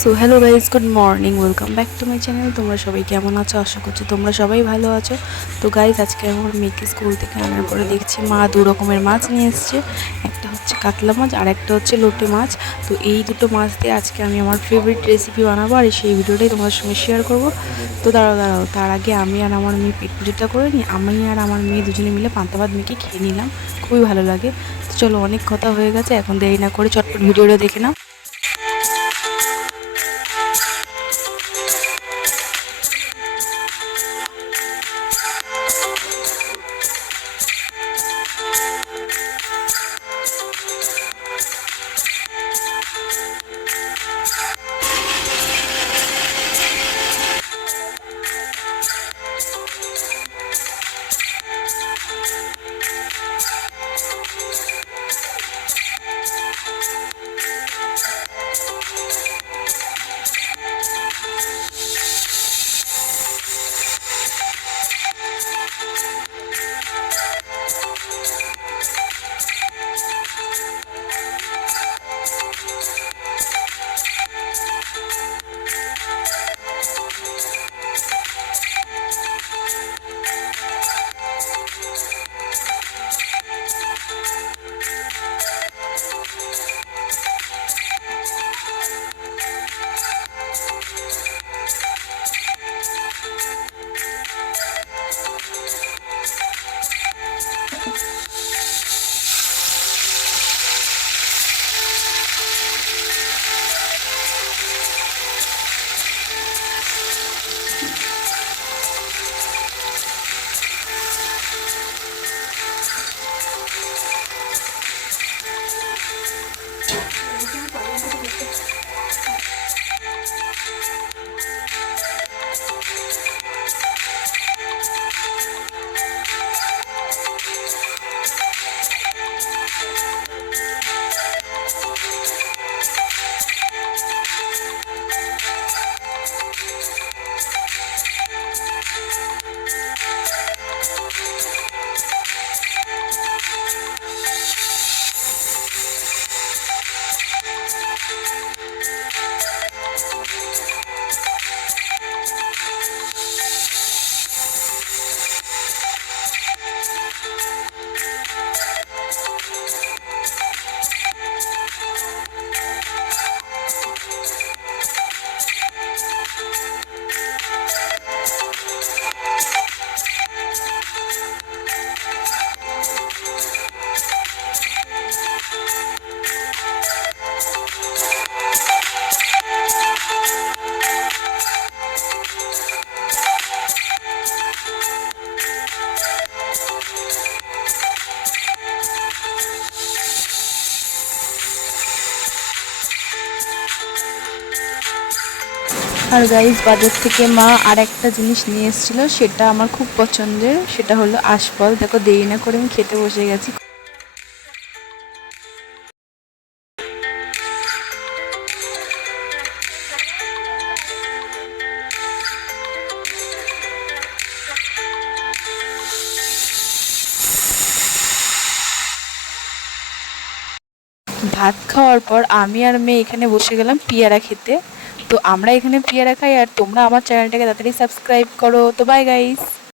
So hello guys, good morning, welcome back to my channel. তোমরা সবাই কেমন আছো? আশা করছি তোমরা সবাই ভালো আছো। তো গাইজ, আজকে আমার মেয়েকে স্কুল থেকে আনার পরে দেখছি মা দু রকমের মাছ নিয়ে এসছে। একটা হচ্ছে কাতলা মাছ আর একটা হচ্ছে লোটে মাছ। তো এই দুটো মাছ দিয়ে আজকে আমি আমার ফেভারিট রেসিপি বানাবো, আর সেই ভিডিওটাই তোমাদের সঙ্গে শেয়ার করবো। তো দাঁড়াও, তার আগে আমি আর আমার মেয়ে পেট পুজোটা করে নিই। আমি আর আমার মেয়ে দুজনে মিলে পান্তা ভাত মেখে খেয়ে নিলাম, খুবই ভালো লাগে। তো চলো, অনেক কথা হয়ে গেছে, এখন দেরি না করে চটপট ভিডিওটা দেখে নাও। আর গাইজ, বাজার থেকে মা আর একটা জিনিস নিয়ে এসেছিলো, সেটা আমার খুব পছন্দের। সেটা হলো আশফল। দেখো, দেরি না করে আমি খেতে বসে গেছি। ভাত খাওয়ার পর আমি আর মেয়ে এখানে বসে গেলাম পেয়ারা খেতে। তো আমরা এখানে পেয়ারা খাই, আর তোমরা আমার চ্যানেলটাকে তাড়াতাড়ি সাবস্ক্রাইব করো। তো বাই গাইস।